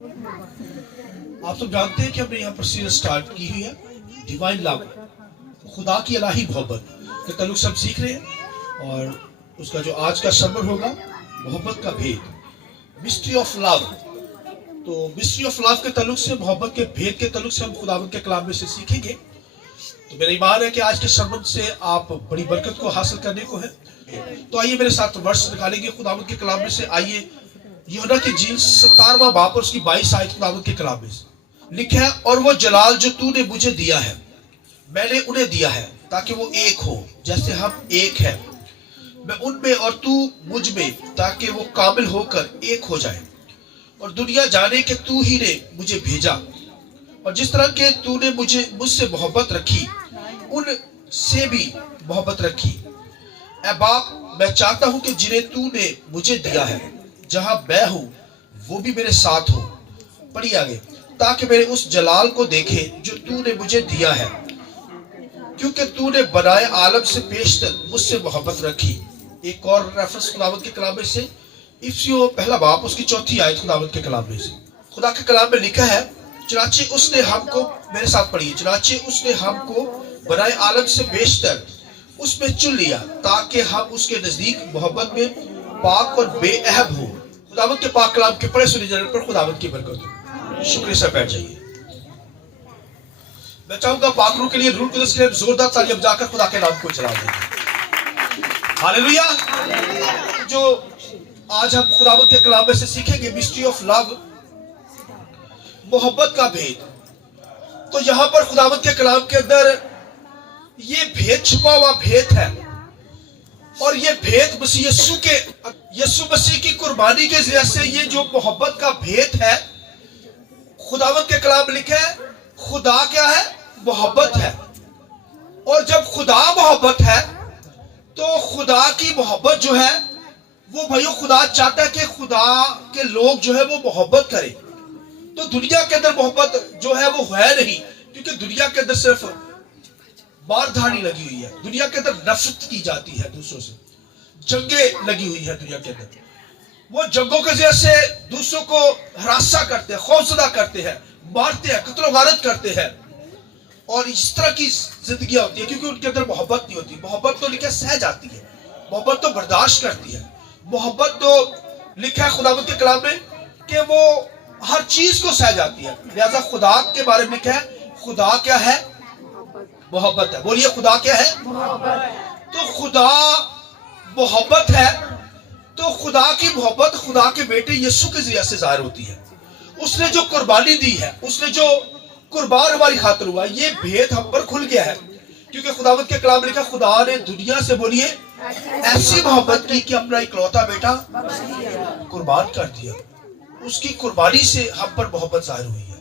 आप सब जानते हैं कि हमने यहाँ पर सीरीज स्टार्ट की हुई है डिवाइन लव, खुदा की इलाही मोहब्बत के ताल्लुक से हम सीख रहे हैं। और उसका जो आज का सरमन होगा मोहब्बत का भेद, मिस्ट्री ऑफ लव। तो मिस्ट्री ऑफ लव के ताल्लुक से, मोहब्बत के भेद के ताल्लुक से हम खुदावंद के कलाम में से सीखेंगे। तो मेरा ईमान है कि आज के सरमन से आप बड़ी बरकत को हासिल करने को है। तो आइए मेरे साथ वर्ष निकालेंगे खुदावंद के कलाम में से। आइए यूहन्ना की इंजील 17वां बाब और उसकी 22 आयत खुदावंद के कलाम में से लिखा है, और वो जलाल जो तूने मुझे दिया है मैंने उन्हें दिया है ताकि वो एक हो जैसे हम एक हैं, मैं उनमें और तू मुझ में, ताकि वो कामिल होकर एक हो जाए और दुनिया जाने कि तू ही ने मुझे भेजा, और जिस तरह के तूने मुझसे मोहब्बत रखी उनसे भी मोहब्बत रखी। ऐ बाप, मैं चाहता हूं कि जिन्हें तूने मुझे दिया है जहां मैं हूं वो भी मेरे साथ हो। पढ़िए आगे, ताकि मेरे उस जलाल को देखे जो तूने मुझे दिया है, क्योंकि तूने बनाए आलम से पेशतर मुझसे मोहब्बत रखी। एक और रेफरेंस खुदावंद के कलाम में से, इफिसियों पहला बाप उसकी 4थी आयत खुदावंद के कलाम में से। खुदा के कलाम में लिखा है, चनाचे उसने हमको, मेरे साथ पढ़िए, चनाचे उसने हमको बनाए आलम से बेशतर उसमें चुन लिया ताकि हम उसके नजदीक मोहब्बत में पाक और बेअहब हो। खुदावंद के पाक कलाम के पढ़े सुने जाने पर खुदावंद की बरकत हो। शुक्रिया से बैठ जाइए। मैं चाहूंगा पाक रूह के लिए रूह कुदस के लिए जोरदार तालियां बजाकर खुदा के नाम को चला देंगे। हालेलुया। जो आज हम खुदावंद के कलाम में से सीखेंगे मिस्ट्री ऑफ लव, मोहब्बत का भेद। तो यहां पर खुदावंद के कलाम के अंदर ये भेद छुपा हुआ भेद है, और ये भेद यीशु मसीह की कुर्बानी के जरिए से ये जो मोहब्बत का भेद है, खुदावंद के कलाम लिखा है खुदा क्या है? मोहब्बत है। और जब खुदा मोहब्बत है तो खुदा की मोहब्बत जो है वो भाइयों, खुदा चाहता है कि खुदा के लोग जो है वो मोहब्बत करें। तो दुनिया के अंदर मोहब्बत जो है वो है नहीं, क्योंकि दुनिया के अंदर सिर्फ मारधाड़ी लगी हुई है, दुनिया के अंदर नफरत की जाती है, दूसरों से जंगें लगी हुई है दुनिया के अंदर। वो जंगों के जरिए से दूसरों को हरासा करते हैं, खौफजदा करते हैं, मारते हैं, कत्ल गारत करते हैं, और इस तरह की जिंदगी होती है क्योंकि उनके अंदर मोहब्बत नहीं होती। मोहब्बत तो लिखा सह जाती है, मोहब्बत तो बर्दाश्त करती है, मोहब्बत तो लिखा है खुदावंद के कलाम में कि वो हर चीज को सह जाती है। लिहाजा खुदा के बारे में लिखा है खुदा क्या है? मोहब्बत है। बोलिए, खुदा क्या है? मोहब्बत। तो खुदा मोहब्बत है, तो खुदा की मोहब्बत खुदा के बेटे यीशु के जरिए से जाहिर होती है। उसने जो कुर्बानी दी है, उसने जो कुर्बान हमारी खातिर हुआ, ये भेद हम पर खुल गया है। क्योंकि खुदावंद के कलाम लिखा खुदा ने दुनिया से, बोलिए, ऐसी मोहब्बत की कि अपना इकलौता बेटा कुर्बान कर दिया। उसकी कुर्बानी से हम पर मोहब्बत जाहिर हुई है।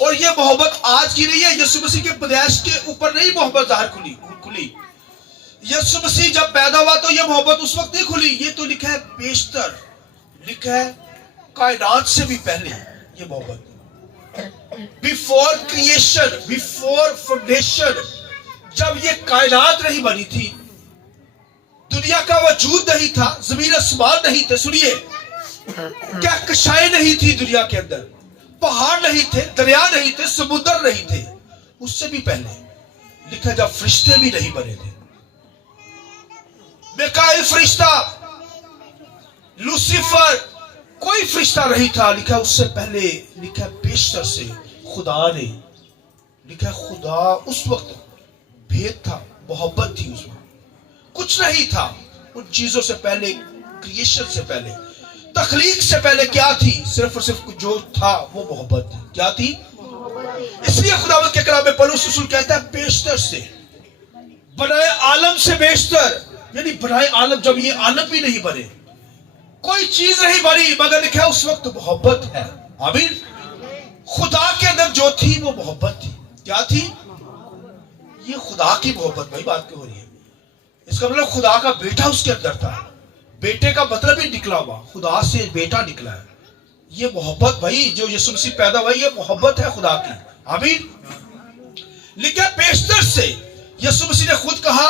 और ये मोहब्बत आज की नहीं है, यीशु मसीह के पैदाइश के ऊपर नहीं मोहब्बत जाहिर खुली। यीशु मसीह जब पैदा हुआ तो ये मोहब्बत उस वक्त नहीं खुली। ये तो लिखा है बेशतर, लिखा है कायनात से भी पहले ये मोहब्बत, बिफोर क्रिएशन, बिफोर फाउंडेशन, जब ये कायनात नहीं बनी थी, दुनिया का वजूद नहीं था, जमीन आसमान नहीं थे, सुनिए, क्या कशाएं नहीं थी दुनिया के अंदर, पहाड़ नहीं थे, दरिया नहीं थे, समुद्र नहीं थे। उससे भी पहले लिखा जब फरिश्ते भी नहीं बने थे, मिकाईल फरिश्ता, लूसीफर, कोई फरिश्ता नहीं था। लिखा उससे पहले, लिखा बेशतर से खुदा ने, लिखा खुदा उस वक्त भेद था, मोहब्बत थी, उस वक्त कुछ नहीं था। उन चीजों से पहले, क्रिएशन से पहले, तखलीक से पहले क्या थी? सिर्फ और सिर्फ जो था वो मोहब्बत थी। क्या थी? इसलिए खुदावंद के कलाम में पौलुस रसूल कहता है बेशतर से, बनाए आलम से बेशतर, यानी बनाए आलम, जब ये आलम भी नहीं बने, कोई चीज नहीं बनी, मगर लिखा उस वक्त मोहब्बत है। आमीन। खुदा के अंदर जो थी वो मोहब्बत थी। क्या थी? ये खुदा की मोहब्बत। भाई बात क्यों हो रही है? इसका मतलब खुदा का बेटा उसके अंदर था। बेटे का मतलब ही निकला हुआ, खुदा से बेटा निकला है। ये मोहब्बत भाई, जो यीशु मसीह पैदा हुआ, ये मोहब्बत है खुदा की। आमीन। लिखा बेशतर से, यीशु मसीह ने खुद कहा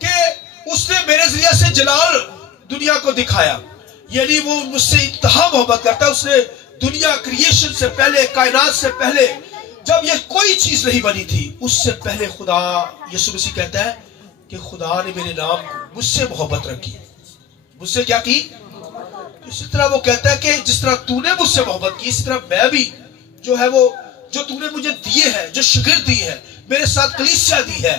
कि उसने मेरे जरिए से जलाल दुनिया को दिखाया, यानी वो मुझसे इंतहा मोहब्बत करता है। उसने दुनिया क्रिएशन से पहले, कायनात से पहले, जब ये कोई चीज नहीं बनी थी, उससे पहले खुदा यीशु मसीह कहता है कि खुदा ने मेरे नाम मुझसे मोहब्बत रखी। मुझसे क्या की? इसी तरह वो कहता है कि जिस तरह तूने मुझसे मोहब्बत की, इसी तरह मैं भी जो है वो जो तूने मुझे दिए है, जो शिगिर्द दी है, मेरे साथ कलीसिया दी है,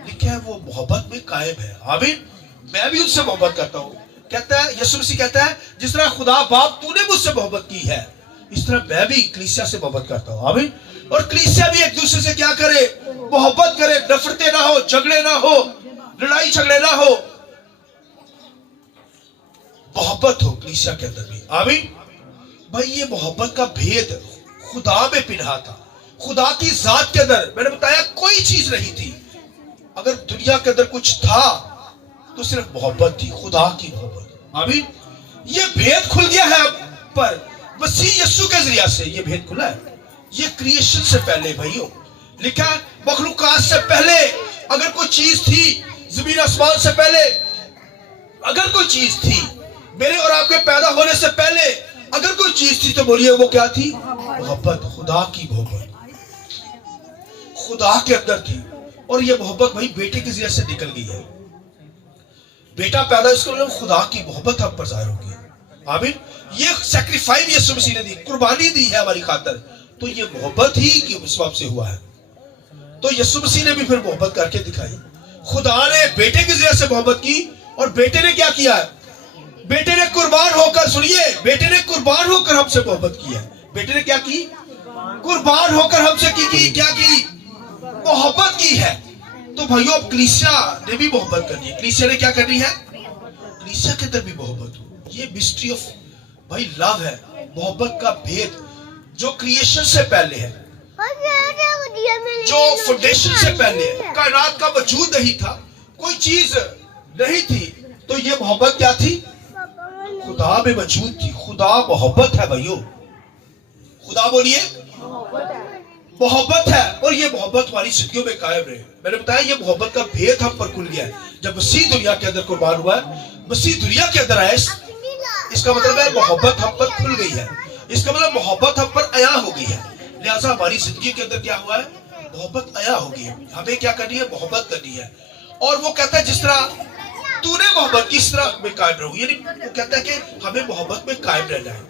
लिखा है वो मोहब्बत में कायम है। आमीन। मैं भी उनसे मोहब्बत करता हूँ। कहता है यीशु मसीह कहता है जिस तरह खुदा बाप तूने मुझसे मोहब्बत की है, इस तरह मैं भी कलीसिया से मोहब्बत करता हूँ। आमीन। और कलीसिया भी एक दूसरे से क्या करे? मोहब्बत करे, नफरतें ना हो, झगड़े ना हो, लड़ाई झगड़े ना हो, मोहब्बत हो कलीसिया के अंदर भी। आमीन। भाई ये मोहब्बत का भेद खुदा में पिन्हा था। खुदा की जात के अंदर मैंने बताया कोई चीज नहीं थी। अगर दुनिया के अंदर कुछ था तो सिर्फ मोहब्बत थी, खुदा की मोहब्बत। आमीन। ये भेद खुल गया है अब पर मसीह यीशु के जरिया से ये भेद खुला है। ये क्रिएशन से पहले भाइयों लिखा है, मखलूकात से पहले अगर कोई चीज थी, जमीन आसमान से पहले अगर कोई चीज थी, मेरे और आपके पैदा होने से पहले अगर कोई चीज थी तो बोलिए वो क्या थी? मोहब्बत, खुदा की मोहब्बत खुदा के अंदर थी। और ये मोहब्बत भाई बेटे के जरिए से निकल गई है। बेटा पैदा, इसको मतलब खुदा की मोहब्बत हम पर जाहिर होगी। आमीन। ये सैक्रिफाइस यीशु मसीह ने दी, कुर्बानी दी है हमारी खातिर, तो ये मोहब्बत ही की सबब से हुआ है। तो यीशु मसीह ने भी फिर मोहब्बत करके दिखाई। खुदा ने बेटे के जरिए से मोहब्बत की और बेटे ने क्या किया है? बेटे ने कुर्बान होकर, सुनिए, बेटे ने कुर्बान होकर हमसे मोहब्बत की है। बेटे ने क्या की? कुर्बान होकर हमसे क्या की? मोहब्बत की है। तो भाइयों अब कलीसिया ने भी मोहब्बत करनी है। कलीसिया ने क्या करनी है? कलीसिया के अंदर भी मोहब्बत हो। ये मिस्ट्री ऑफ भाई लव है, मोहब्बत का भेद जो क्रिएशन से पहले है, जो फाउंडेशन से पहले है। कायनात का वजूद नहीं था, कोई चीज नहीं थी, तो ये मोहब्बत क्या थी? खुदा में वजूद थी। खुदा मोहब्बत है भाइयों। खुदा बोलिए मोहब्बत है। और ये मोहब्बत हमारी जिंदगियों में कायम रहे। मैंने बताया ये मोहब्बत का भेद हम पर खुल गया है जब मसीह दुनिया के अंदर कुर्बान हुआ है, मसीह दुनिया के अंदर आए। इसका मतलब है मोहब्बत हम पर खुल गई है। इसका मतलब मोहब्बत हम पर अया हो गई है। लिहाजा हमारी जिंदगी के अंदर क्या हुआ है? मोहब्बत अया हो गई है। हमें क्या करनी है? मोहब्बत करनी है। और वो कहता है जिस तरह तूने मोहब्बत की इस तरह में कायम रहो। यानी वो कहता है कि हमें मोहब्बत में कायम रहना है।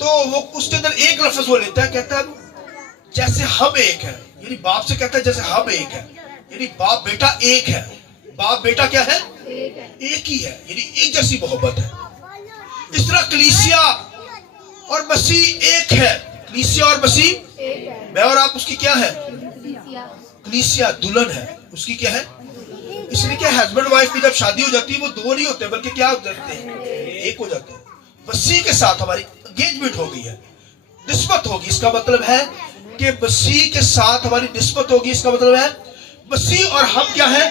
तो वो उसके अंदर एक लफ्ज वो लेता है, कहता है जैसे हम एक है। यानी बाप से कहता है जैसे हम एक है, यानी बाप बेटा एक है। बाप बेटा क्या है? एक ही है, यानी एक जैसी मोहब्बत है। इस तरह कलीसिया और मसीह एक है। कलीसिया और मसीह, मैं और आप उसकी क्या है? कलीसिया दुल्हन है, उसकी क्या है? इसलिए क्या हस्बैंड वाइफ की जब शादी हो जाती है वो दो नहीं होते बल्कि क्या हो जाते हैं? एक हो जाते हैं। मसीह के साथ हमारी एंगेजमेंट हो गई है, निस्बत होगी। इसका मतलब है कि मसीह के साथ हमारी निस्बत होगी। इसका मतलब है मसीह और हम क्या है?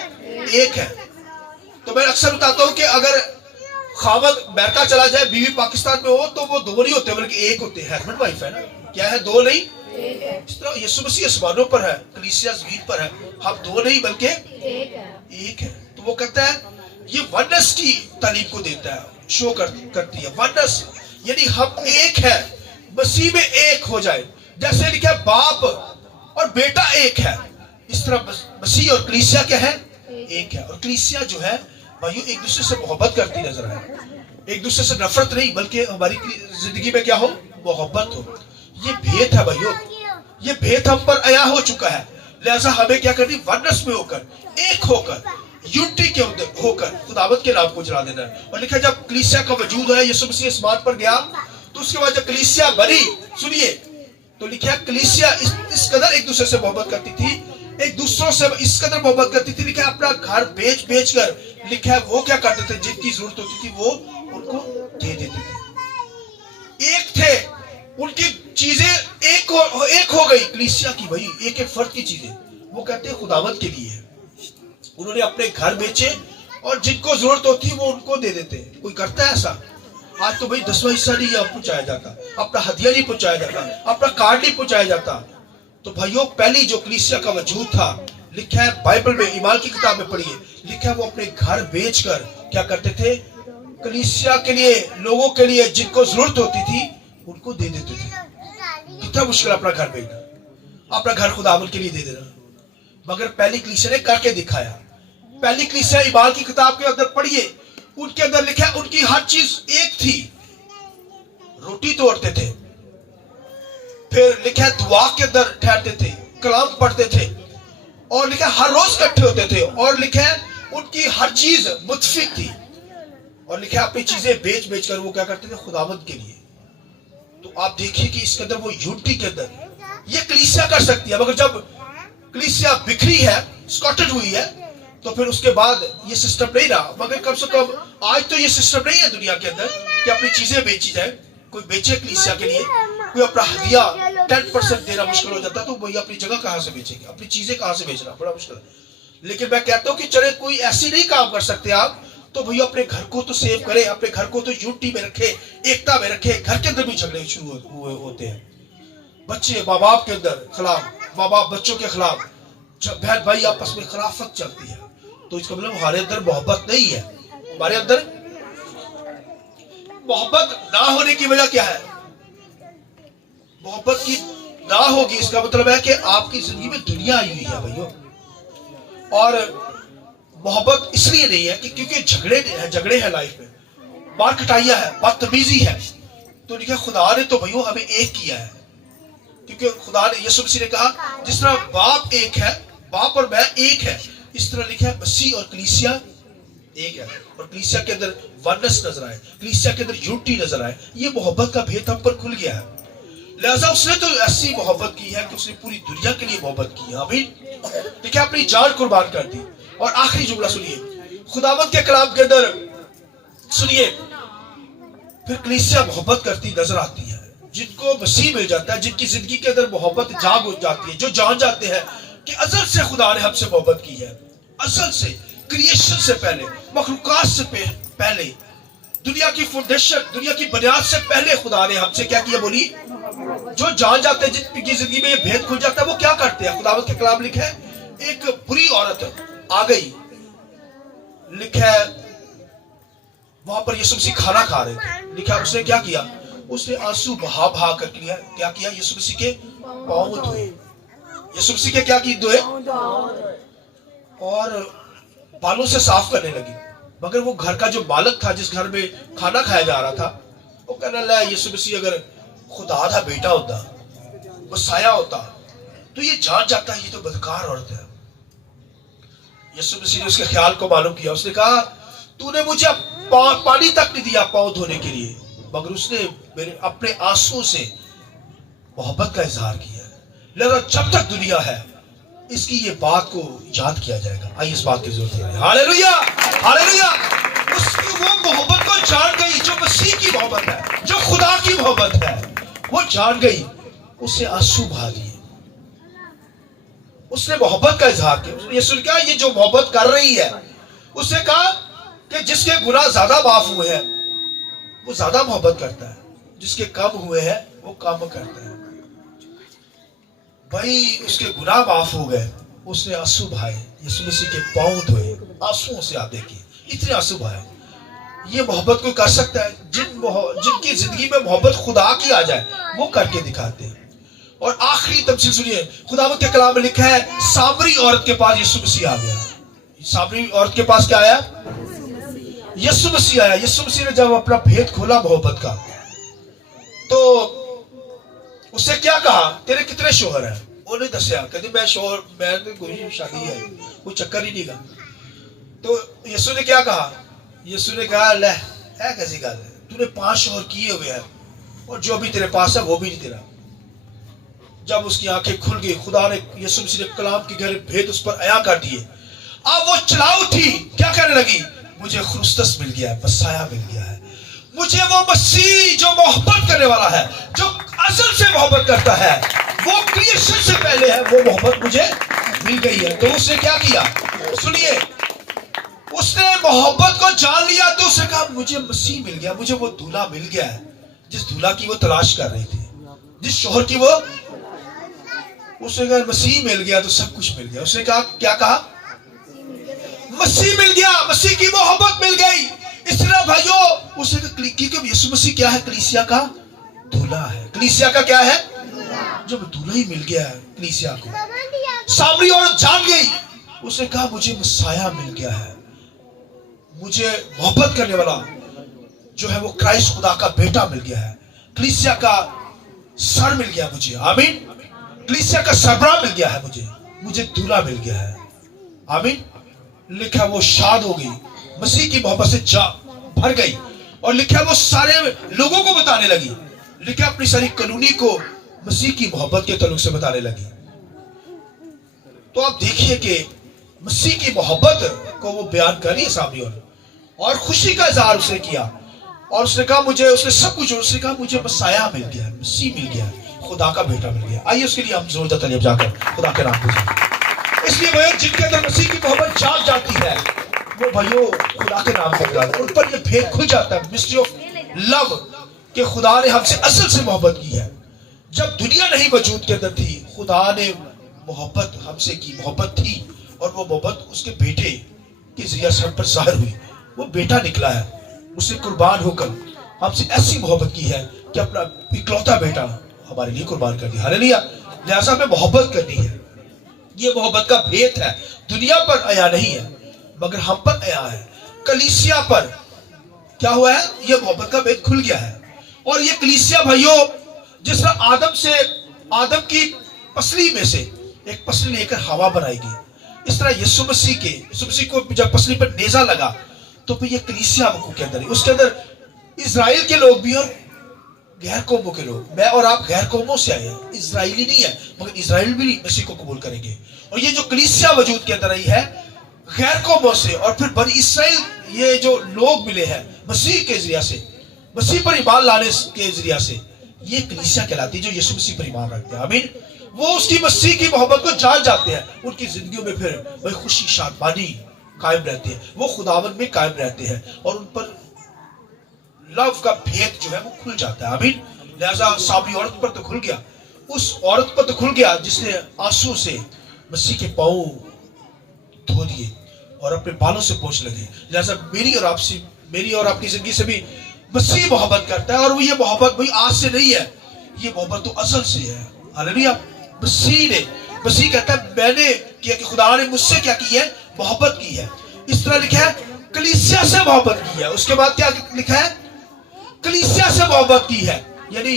एक है। तो मैं अक्सर बताता हूं कि अगर खावद अमेरिका चला जाए, बीवी पाकिस्तान में हो, तो वो दो नहीं होते बल्कि एक होते हैं। हस्बैंड वाइफ है ना, क्या है? दो नहीं। इस तरह यीशु मसीह आसमानों पर है, कलीसिया ज़मीन पर है। हम दो नहीं बल्कि एक है। तो वो कहता है ये वननेस की तालीम को देता है, शो करती है। वननेस यानी हम एक है, मसीह में एक हो जाए। जैसे लिखा है बाप और बेटा एक है, इस तरह मसीह और कलीसिया क्या है? एक है। और कलीसिया जो है भाइयों एक दूसरे से मोहब्बत करती नजर आए, एक दूसरे से नफरत नहीं, बल्कि हमारी जिंदगी में क्या हो? मोहब्बत हो। ये भेद है भाइयों, ये भेद हम पर अया हो चुका है। लिहाजा हमें क्या करनी? वननेस में होकर, एक होकर, यूनिटी के अंदर होकर खुदावत के नाम को जला देना है। और लिखा जब कलीसिया का वजूद है, यीशु मसीह आसमान पर गया, तो उसके बाद जब कलीसिया बनी, सुनिए, तो लिखा कलीसिया इस कदर एक दूसरे से मोहब्बत करती थी, एक दूसरों से इस कदर मोहब्बत करती थी, लिखा अपना घर बेच कर, लिखा है वो क्या करते थे? जिनकी जरूरत होती थी वो उनको दे देते थे। एक थे, उनकी चीजें एक हो गई। कलीसिया की भाई एक एक फर्द की चीजें वो कहते हैं खुदावत के लिए है। उन्होंने अपने घर बेचे और जिनको जरूरत होती है वो उनको दे देते हैं। कोई करता है ऐसा? आज तो भाई 10वां हिस्सा नहीं पहुंचाया जाता, अपना हदिया नहीं पहुंचाया जाता, अपना कार्ड नहीं पहुंचाया जाता। तो भाइयों पहली जो कलीसिया का वजूद था, लिखा है बाइबल में, ईमान की किताब में पढ़िए, लिखा है वो अपने घर बेचकर क्या करते थे? कलीसिया के लिए, लोगों के लिए जिनको जरूरत होती थी उनको दे देते थे। कितना मुश्किल अपना घर भेजना, अपना घर खुदावंद के लिए दे देना। मगर पहली कलीसिया ने करके दिखाया। पहली कलीसिया इबाल की किताब के अंदर पढ़िए, उनके अंदर लिखा है उनकी हर चीज एक थी। रोटी तोड़ते थे, फिर लिखा है दुआ के अंदर ठहरते थे, कलाम पढ़ते थे, और लिखा है हर रोज इकट्ठे होते थे, और लिखा है उनकी हर चीज मुतफिक थी, और लिखा है अपनी चीजें बेच बेच कर वो क्या करते थे खुदावंद के लिए। तो आप देखिए कि इसके अंदर वो यूनिटी के अंदर ये कलीसिया कर सकती है। मगर जब कलीसिया बिखरी है, स्कॉटेड हुई है, तो फिर उसके बाद ये सिस्टम नहीं रहा। मगर कम से कम आज तो ये सिस्टम नहीं है दुनिया के अंदर कि अपनी चीजें बेची जाए। कोई बेचे कलीसिया के लिए, कोई अपना हदिया 10% देना मुश्किल हो जाता है, तो वही अपनी जगह कहां से बेचेंगे, अपनी चीजें कहां से बेचना बड़ा मुश्किल है। लेकिन मैं कहता हूं कि चले कोई ऐसी नहीं काम कर सकते आप, तो भैया अपने घर को तो सेव करें, अपने घर को तो यूनिटी में रखे, एकता में रखे। घर के अंदर भी झगड़े शुरू हुए होते हैं, बच्चे माँ बाप के अंदर खिलाफ, माँ बाप बच्चों के खिलाफ, बहन भाई आपस में खिलाफत चलती है। तो इसका मतलब हमारे अंदर मोहब्बत नहीं है। हमारे अंदर मोहब्बत ना होने की वजह क्या है? मोहब्बत की ना होगी इसका मतलब है कि आपकी जिंदगी में दुनिया आई हुई है भाइयों। और मोहब्बत इसलिए नहीं है कि क्योंकि झगड़े हैं लाइफ में, मार कटाइया है, बदतमीजी है। तो लिखा खुदा ने तो भाइयों हमें एक किया है, क्योंकि खुदा ने, यीशु मसीह ने कहा जिस तरह बाप एक है, बाप और मैं एक है, इस तरह लिखा है मसीह और कलीसिया एक है। और कलीसिया के अंदर वननेस नजर आए, कलीसिया के अंदर यूनिटी नजर आए। ये मोहब्बत का भेद हम पर खुल गया है। लिहाजा उसने तो ऐसी मोहब्बत की है कि उसने पूरी दुनिया के लिए मोहब्बत की है। आमीन। देखिए अपनी जान कुर्बान कर दी। और आखिरी जुमला सुनिए खुदावंद के कलाम के अंदर, सुनिए, फिर कलीसिया मोहब्बत करती नजर आती है। जिनको मसीह मिल जाता है, जिनकी जिंदगी के अंदर मोहब्बत जाग हो जाती है, जो जान जाते हैं कि अज़ल से खुदा ने हमसे मोहब्बत की है, अज़ल से, क्रिएशन से पहले, मखलूकात से पहले, दुनिया की फाउंडेशन, दुनिया की बुनियाद से पहले खुदा ने हमसे क्या किया? बोली, जो जान जाते हैं, जिनकी जिंदगी में ये भेद खुल जाता है, वो क्या करते हैं? खुदावंद के कलाम लिखा है एक बुरी औरत आ गई, लिखा है वहां पर यीशु मसीह खाना खा रहे थे। लिखा उसने क्या किया? उसने आंसू बहा बहा कर क्या किया? यीशु मसीह के पांव धोए। यीशु मसीह के क्या की? धोए, और बालों से साफ करने लगी। मगर वो घर का जो मालिक था, जिस घर में खाना खाया जा रहा था, वो कहने लगा यीशु मसीह अगर खुदा का बेटा होता, मसाया होता, तो ये जान जाता ये तो बदकार औरत है। यीशु मसीह ने उसके ख्याल को मालूम किया। उसने कहा तूने मुझे पानी तक नहीं दिया पांव धोने के लिए, मगर उसने मेरे अपने आंसुओं से मोहब्बत का इजहार किया। लेकिन जब तक दुनिया है इसकी ये बात को याद किया जाएगा। आइए इस बात की जरूरत है। Hallelujah, hallelujah. उसकी वो मोहब्बत को जान गई जो मसीह की मोहब्बत है, जो खुदा की मोहब्बत है, वो जान गई। उससे आंसू बहा दिए, उसने मोहब्बत का इजहार किया। यीशु ने कहा ये जो मोहब्बत कर रही है, उसने कहा कि जिसके गुनाह ज्यादा माफ हुए हैं वो ज्यादा मोहब्बत करता है, जिसके कम हुए हैं वो कम करता है। भाई उसके गुनाह माफ हो गए, उसने आंसू बहाए, यीशु मसीह के पांव धोए आंसुओं से। आप देखिए इतने आंसू बहाए। ये मोहब्बत कोई कर सकता है? जिनकी जिंदगी में मोहब्बत खुदा की आ जाए वो करके दिखाते हैं। और आखिरी तफसील सुनिए, खुदावंद के कलाम में लिखा है सामरी औरत के पास यीशु मसीह आ गया। सामरी औरत के पास क्या आया? यीशु मसीह आया। यीशु मसीह ने जब अपना भेद खोला मोहब्बत का, तो उससे क्या कहा? तेरे कितने शोहर हैं? उन्हें दसिया, कहते मैं शोहर, मैं कोई शादी है, कोई चक्कर ही नहीं का। तो यीशु ने क्या कहा? यीशु ने कहा ले है कैसी गल है, तूने 5 शोहर किए हुए हैं और जो भी तेरे पास है वो भी नहीं तेरा। जब उसकी आंखें खुल गई, खुदा ने यीशु मसीह ने कलाम के गहरे भेद उस पर अया कर दिए। अब वो चला उठी, क्या कहने लगी? मुझे खुस्तस मिल गया है, मसाया मिल गया है, मुझे वो मसीह जो मोहब्बत करने वाला है, जो असल से मोहब्बत करता है, वो क्रिएशन से पहले है, वो मोहब्बत मुझे मिल गई है। तो उसने क्या किया? सुनिए, उसने मोहब्बत को जान लिया। तो उसने कहा मुझे मसीह मिल गया, मुझे वो दूल्हा मिल गया है जिस दूल्हा की वो तलाश कर रही थी, जिस शोहर की वो। उसने कहा मसीह मिल गया तो सब कुछ मिल गया। उसने कहा क्या कहा? मसीह मिल गया, मसीह की मोहब्बत मिल गई। इस तरह भाइयों उसने कहा क्योंकि यीशु मसीह क्या है? कलीसिया का दूल्हा है। कलीसिया का क्या है? जब दूल्हा ही मिल गया है कलीसिया को, सामरी औरत जान गई, उसने कहा मुझे मसाया मिल गया है, मुझे मोहब्बत करने वाला जो है वो क्राइस्ट खुदा का बेटा मिल गया है, कलीसिया का सर मिल गया मुझे, आमीन। कलीसिया का सरबराह मिल गया है मुझे दूल्हा मिल गया है, आमीन। लिखा वो शाद हो गई, मसीह की मोहब्बत से जा भर गई, और लिखा वो सारे लोगों को बताने लगी, लिखा अपनी सारी कॉलोनी को मसीह की मोहब्बत के तल्लुक से बताने लगी। तो आप देखिए कि मसीह की मोहब्बत को वो बयान कर रही है सामने, और खुशी का इजहार उसने किया, और उसने कहा उसने सब कुछ, उसने कहा मुझे मसाया मिल गया, मसीह मिल गया, खुदा का बेटा मिल गया। आइए उसके लिए हम जोरदार तालियां जाकर खुदा के नाम को, इसलिए भाइयों जिनके अंदर मसीह की मोहब्बत जाग जाती है वो भाइयों खुदा के नाम को बुलाते हैं, उन पर ये भेद खुल जाता है, मिस्ट्री ऑफ लव, कि खुदा ने हमसे असल से मोहब्बत की है। जब दुनिया नहीं वजूद के अंदर थी, खुदा ने मोहब्बत हमसे की, मोहब्बत थी, और वो मोहब्बत उसके बेटे के जरिए हम पर जाहिर हुई। वो बेटा निकला है, उसने कुर्बान होकर हमसे ऐसी मोहब्बत की है कि अपना इकलौता बेटा हमारे लिए कुर्बान कर दिया। हालेलुया। लिहाजा हमें मोहब्बत करनी है। ये मोहब्बत का भेद है, दुनिया पर आया नहीं है मगर हम पर आया है। कलीसिया पर क्या हुआ है? ये मोहब्बत का भेद खुल गया है। और ये कलीसिया भाइयों, जिस तरह आदम की पसली में से एक पसली लेकर हवा बनाएगी, इस तरह यीशु मसीह को जब पसली पर नेजा लगा तो फिर ये कलीसिया के अंदर, उसके अंदर इजराइल के लोग भी और गैर कौमों के लोग, मैं और आप गैर कौमों से आए हैं, इजराइली नहीं है मगर इजराइल भी मसीह को कबूल करेंगे। और ये जो कलीसिया वजूद के अंदर आई है गैर कौमों से, और फिर बनी इसराइल, ये जो लोग मिले हैं मसीह के जरिया से, मसीह पर ईमान लाने के जरिया से, ये कलीसिया कहलाती है जो यीशु मसीह पर ईमान रखते हैं, आमीन। वो उसकी मसीह की मोहब्बत को जान जाते हैं, उनकी जिंदगियों में फिर वही खुशी शादमानी कायम रहती है, वो खुदावन में कायम रहते हैं, और उन पर लव का भेद जो है वो खुल जाता है, आमीन। लिहाजा सामरी औरत पर तो खुल गया, उस औरत पर तो खुल गया जिसने आंसू से मसीह के पांव धो दिए और अपने बालों से पोंछ लगे। लिहाजा मेरी और आपकी जिंदगी से भी मसीह मोहब्बत करता है, और वो ये मोहब्बत भाई आज से नहीं है, ये मोहब्बत तो असल से है। हालेलुया। मसीह कहता है मैंने किया कि खुदा ने मुझसे क्या की है? मोहब्बत की है। इस तरह लिखा है कलीसिया से मोहब्बत की है। उसके बाद क्या लिखा है? कलीसिया से मोहब्बत की है, यानी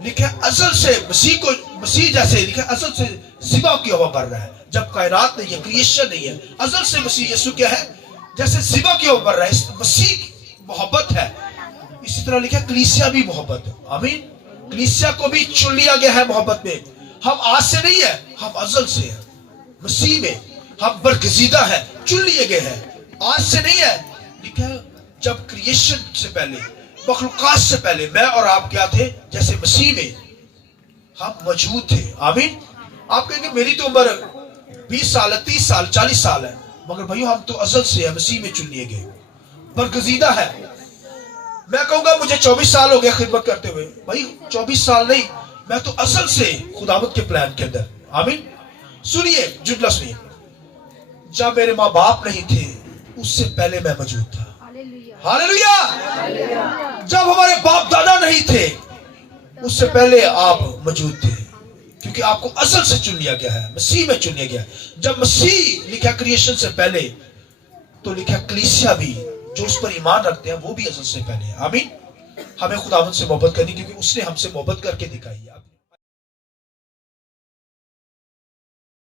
लिखा है असल से मसीह जैसे लिखा है असल से सिवा की हवा बढ़ रहा है। जब कायनात नहीं है, क्रिएशन नहीं है, असल से मसीह यीशु क्या है? जैसे सिवा की हवा बढ़ रहा है, मसीह मोहब्बत है। इसी तरह लिखा है कलीसिया भी मोहब्बत है, आमीन। कलीसिया को भी चुन लिया गया है मोहब्बत में। हम आज से नहीं है, हम अजल से है, मसीह में हम बरगजीदा है, चुन लिए गए हैं, आज से नहीं है। लिखा है जब क्रिएशन से पहले, मखलूकात से पहले मैं और आप क्या थे? जैसे मसीह में हम मौजूद थे, आमीन। आप कहेंगे मेरी तो उम्र 20 साल है, 30 साल, 40 साल है, मगर भाइयों हम तो अजल से है, मसीह में चुन लिए गए, बरगजीदा है। मैं कहूंगा मुझे 24 साल हो गया खिदमत करते हुए, भाई 24 साल नहीं, मैं तो असल से खुदावत के प्लान के अंदर, आमीन। सुनिए, जुमला सुनिए, जब मेरे माँ बाप नहीं थे उससे पहले मैं मौजूद था। हालेलुया। जब हमारे बाप दादा नहीं थे उससे पहले आप मौजूद थे, क्योंकि आपको असल से चुन लिया गया है, मसीह में चुन लिया गया है। जब मसीह लिखा क्रिएशन से पहले, तो लिखा कलीसिया भी जो उस पर ईमान रखते हैं वो भी असल से पहले है, आमीन। हमें खुदावंद से मोहब्बत करनी, क्योंकि उसने हमसे मोहब्बत करके दिखाई है।